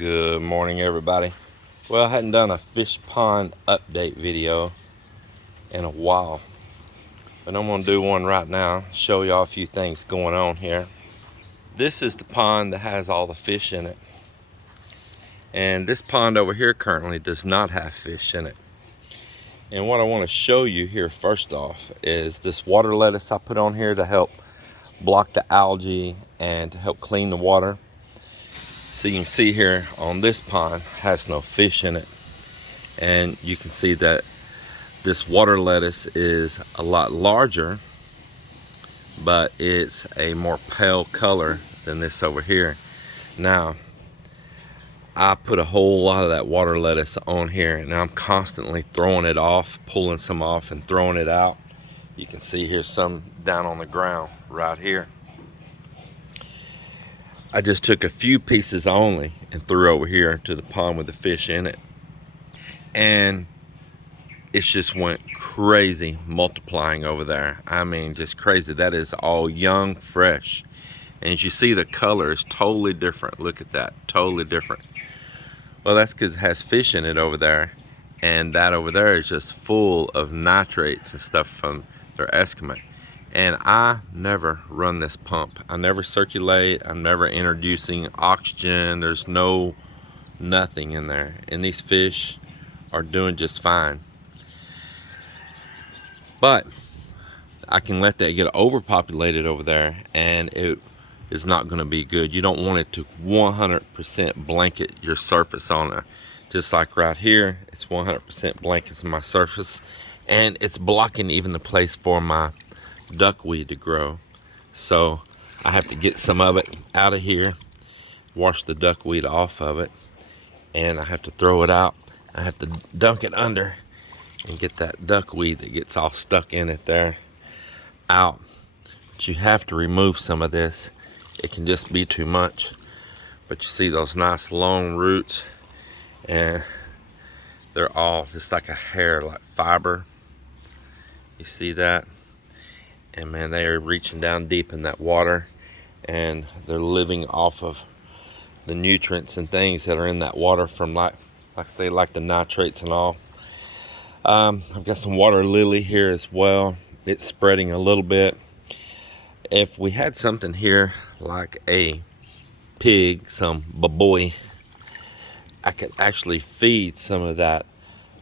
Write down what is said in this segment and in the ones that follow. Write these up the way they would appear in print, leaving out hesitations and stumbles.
Good morning, everybody. Well, I hadn't done a fish pond update video in a while, but I'm gonna do one right now, show y'all a few things going on here. This is the pond that has all the fish in it, and this pond over here currently does not have fish in it. And what I want to show you here first off is this water lettuce I put on here to help block the algae and to help clean the water. So you can see here on this pond has no fish in it, and you can see that this water lettuce is a lot larger, but it's a more pale color than this over here. Now I put a whole lot of that water lettuce on here, and I'm constantly throwing it off, pulling some off and throwing it out. You can see here some down on the ground right here. I just took a few pieces only and threw over here to the pond with the fish in it, and it just went crazy multiplying over there. I mean, just crazy. That is all young, fresh, and as you see, the color is totally different. Look at that, totally different. Well, that's because it has fish in it over there, and that over there is just full of nitrates and stuff from their excrement. And I never run this pump. I never circulate. I'm never introducing oxygen. There's nothing in there. And these fish are doing just fine. But I can let that get overpopulated over there, and it is not going to be good. You don't want it to 100% blanket your surface on it. Just like right here, it's 100% blankets my surface, and it's blocking even the place for my duckweed to grow. So I have to get some of it out of here, wash the duckweed off of it, and I have to throw it out. I have to dunk it under and get that duckweed that gets all stuck in it there out. But you have to remove some of this. It can just be too much. But you see those nice long roots, and they're all just like a hair, like fiber. You see that? And man, they are reaching down deep in that water, and they're living off of the nutrients and things that are in that water from like I say, like the nitrates and all. I've got some water lily here as well. It's spreading a little bit. If we had something here like a pig, some baboy, I could actually feed some of that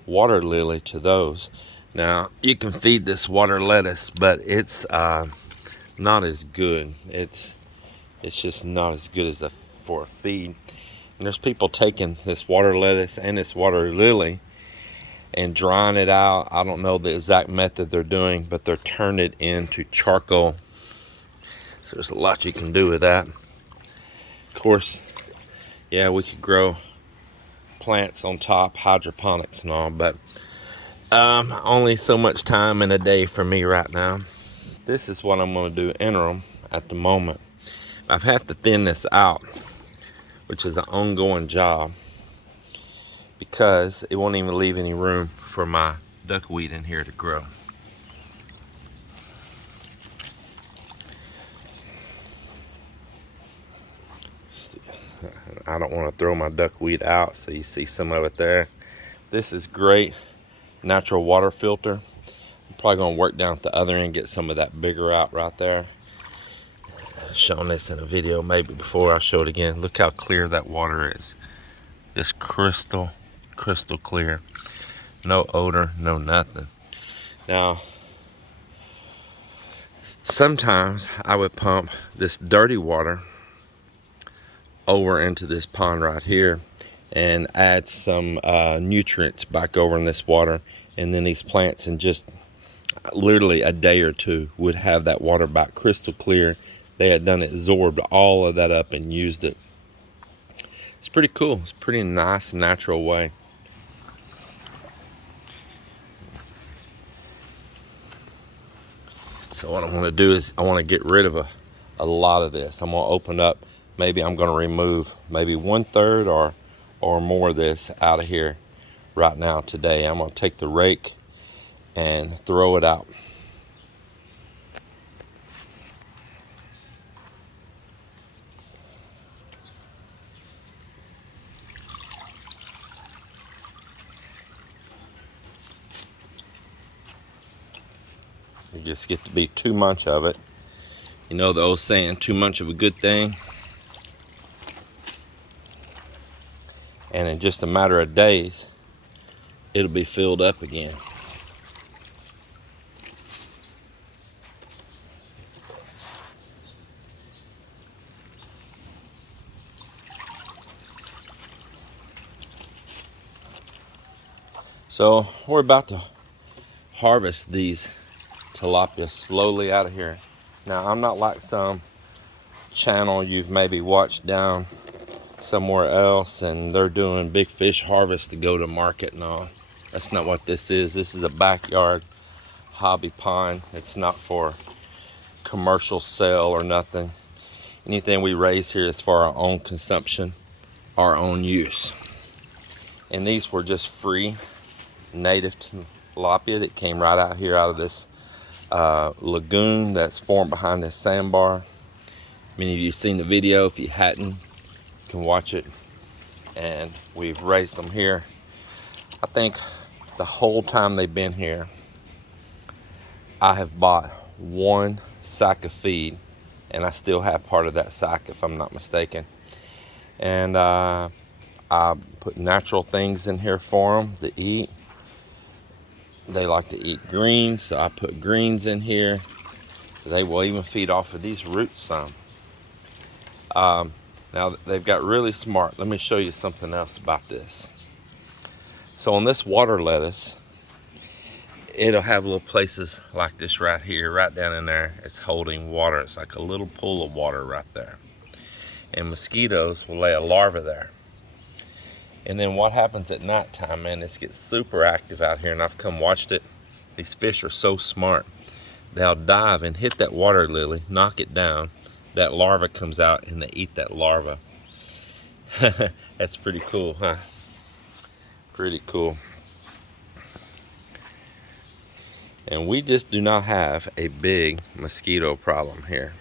water lily to those. Now you can feed this water lettuce, but it's not as good. It's just not as good as for a feed. And there's people taking this water lettuce and this water lily and drying it out. I don't know the exact method they're doing, but they're turning it into charcoal. So there's a lot you can do with that. Of course, yeah, we could grow plants on top, hydroponics and all, but only so much time in a day for me right now. This is what I'm going to do interim at the moment. I have to thin this out, which is an ongoing job, because it won't even leave any room for my duckweed in here to grow. I don't want to throw my duckweed out, so you see some of it there. This is great natural water filter. I'm probably going to work down at the other end, get some of that bigger out right there. I've shown this in a video maybe before. I'll show it again. Look how clear that water is. Just crystal clear. No odor, no nothing. Now, sometimes I would pump this dirty water over into this pond right here and add some nutrients back over in this water, and then these plants in just literally a day or two would have that water back crystal clear. They had done it, absorbed all of that up and used it. It's pretty cool. It's a pretty nice natural way. So what I want to do is I want to get rid of a lot of this. I'm going to open up. Maybe I'm going to remove maybe 1/3 or more of this out of here right now today. I'm going to take the rake and throw it out. It just gets to be too much of it. You know the old saying, too much of a good thing. And in just a matter of days, it'll be filled up again. So we're about to harvest these tilapia slowly out of here. Now, I'm not like some channel you've maybe watched down somewhere else and they're doing big fish harvest to go to market and all. That's not what this is. This is a backyard hobby pond. It's not for commercial sale or nothing. Anything we raise here is for our own consumption, our own use. And these were just free native tilapia that came right out here out of this lagoon that's formed behind this sandbar. Many of you have seen the video. If you hadn't, you can watch it. And we've raised them here. I think the whole time they've been here, I have bought one sack of feed, and I still have part of that sack if I'm not mistaken. And I put natural things in here for them to eat. They like to eat greens, so I put greens in here. They will even feed off of these roots some. Now they've got really smart. Let me show you something else about this. So on this water lettuce, it'll have little places like this right here, right down in there. It's holding water. It's like a little pool of water right there. And mosquitoes will lay a larva there. And then what happens at nighttime, man, this gets super active out here, and I've come watched it. These fish are so smart. They'll dive and hit that water lily, knock it down. That larva comes out and they eat that larva. That's pretty cool, huh? Pretty cool. And we just do not have a big mosquito problem here.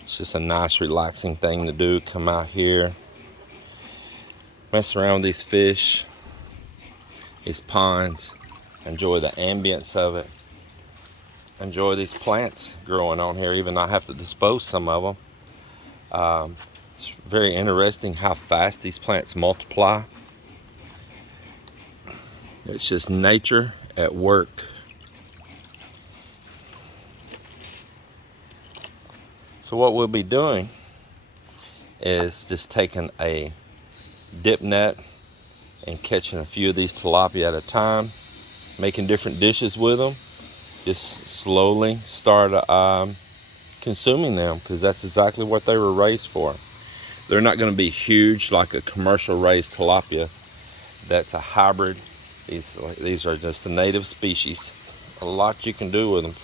It's just a nice relaxing thing to do. Come out here, mess around with these fish, these ponds, enjoy the ambience of it, enjoy these plants growing on here, even though I have to dispose some of them. It's very interesting how fast these plants multiply. It's just nature at work. So what we'll be doing is just taking a dip net and catching a few of these tilapia at a time, making different dishes with them. Just slowly start consuming them, because that's exactly what they were raised for. They're not going to be huge like a commercial raised tilapia. That's a hybrid. These are just the native species. A lot you can do with them,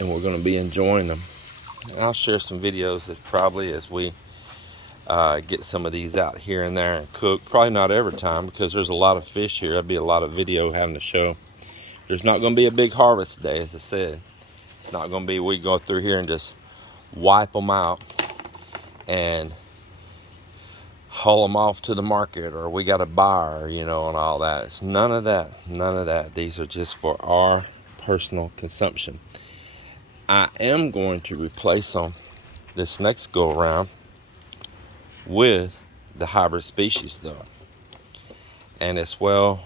and we're going to be enjoying them. And I'll share some videos that probably as we get some of these out here and there and cook. Probably not every time, because there's a lot of fish here. That'd be a lot of video having to show. There's not going to be a big harvest day, as I said. It's not going to be we go through here and just wipe them out and haul them off to the market, or we got a buyer, you know, and all that. It's none of that. None of that. These are just for our personal consumption. I am going to replace them this next go around with the hybrid species though. And as well,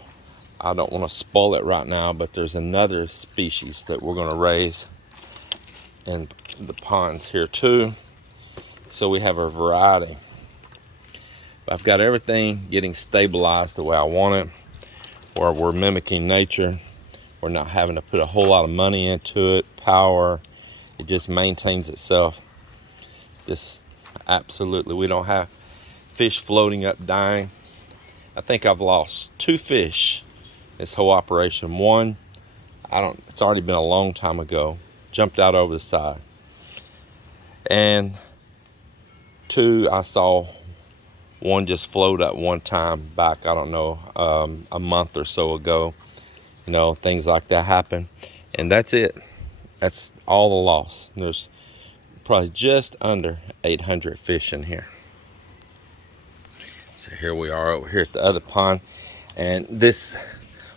I don't want to spoil it right now, but there's another species that we're going to raise in the ponds here too. So we have a variety. I've got everything getting stabilized the way I want it, where we're mimicking nature. We're not having to put a whole lot of money into it, power. It just maintains itself. Just absolutely. We don't have fish floating up dying. I think I've lost 2 fish this whole operation. One, it's already been a long time ago, jumped out over the side. And 2, I saw one just float up one time back, I don't know, a month or so ago. You know, things like that happen. And that's it. That's all the loss. There's probably just under 800 fish in here. So here we are over here at the other pond. And this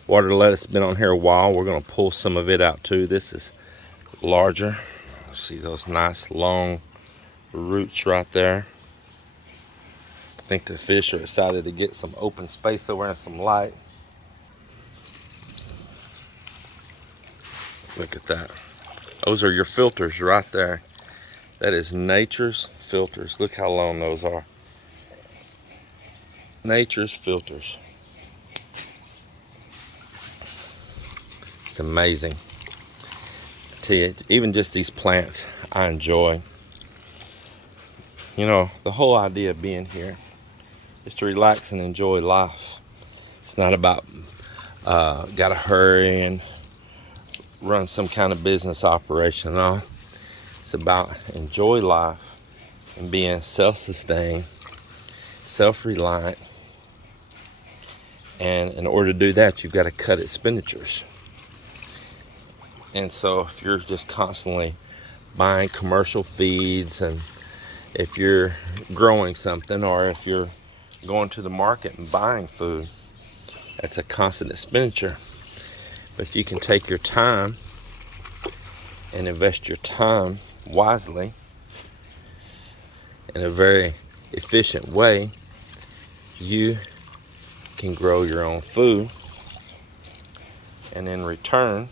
water lettuce has been on here a while. We're going to pull some of it out too. This is larger. See those nice long roots right there. I think the fish are excited to get some open space over and some light. Look at that. Those are your filters right there. That is nature's filters. Look how long those are. Nature's filters. It's amazing. I tell you, even just these plants I enjoy. You know, the whole idea of being here is to relax and enjoy life. It's not about gotta hurry and run some kind of business operation. No, it's about enjoy life and being self-sustained, self-reliant. And in order to do that, you've got to cut expenditures. And so if you're just constantly buying commercial feeds, and if you're growing something, or if you're going to the market and buying food, that's a constant expenditure. But if you can take your time and invest your time wisely in a very efficient way, you can grow your own food, and in return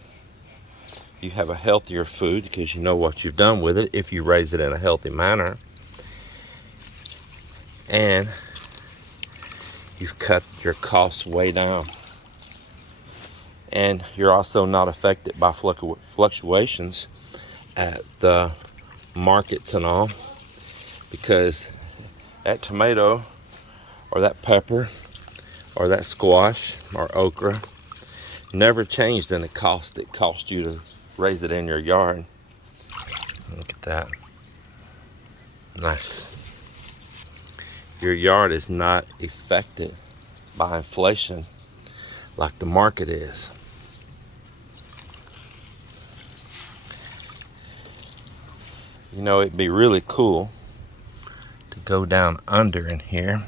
you have a healthier food because you know what you've done with it if you raise it in a healthy manner, and you've cut your costs way down, and you're also not affected by fluctuations at the markets and all, because that tomato or that pepper or that squash or okra never changed in the cost it cost you to raise it in your yard. Look at that. Nice. Your yard is not affected by inflation like the market is. You know, it'd be really cool to go down under in here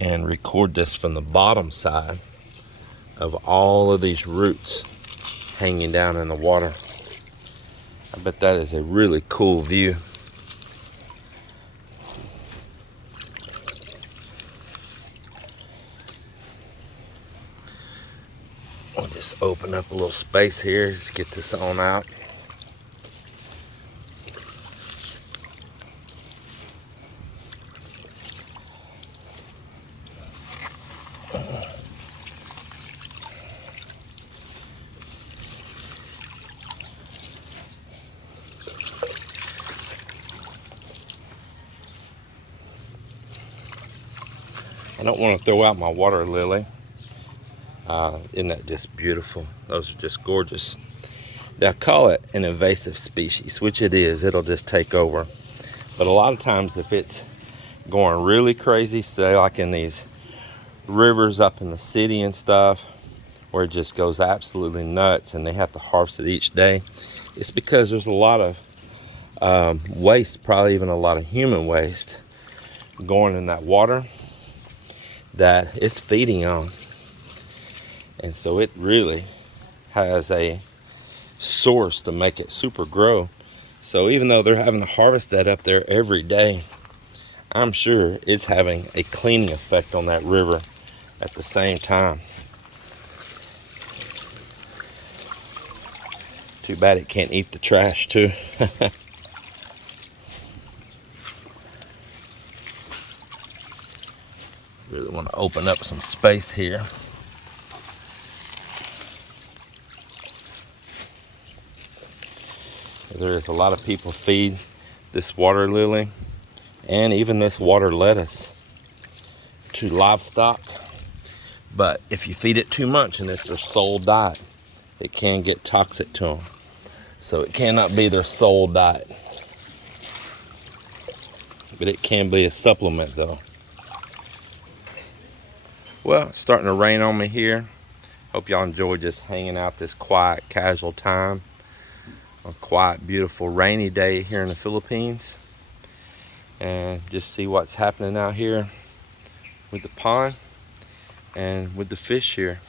and record this from the bottom side of all of these roots hanging down in the water. I bet that is a really cool view. I'll just open up a little space here. Just get this on out. I don't want to throw out my water lily. Isn't that just beautiful? Those are just gorgeous. They'll call it an invasive species, which it is. It'll just take over. But a lot of times if it's going really crazy, say like in these rivers up in the city and stuff, where it just goes absolutely nuts and they have to harvest it each day, it's because there's a lot of waste, probably even a lot of human waste going in that water that it's feeding on. And so it really has a source to make it super grow. So even though they're having to harvest that up there every day, I'm sure it's having a cleaning effect on that river at the same time. Too bad it can't eat the trash too. want to open up some space here. There's a lot of people feed this water lily and even this water lettuce to livestock. But if you feed it too much and it's their sole diet, it can get toxic to them. So it cannot be their sole diet. But it can be a supplement though. Well, it's starting to rain on me here. Hope y'all enjoy just hanging out this quiet, casual time. A quiet, beautiful, rainy day here in the Philippines. And just see what's happening out here with the pond and with the fish here.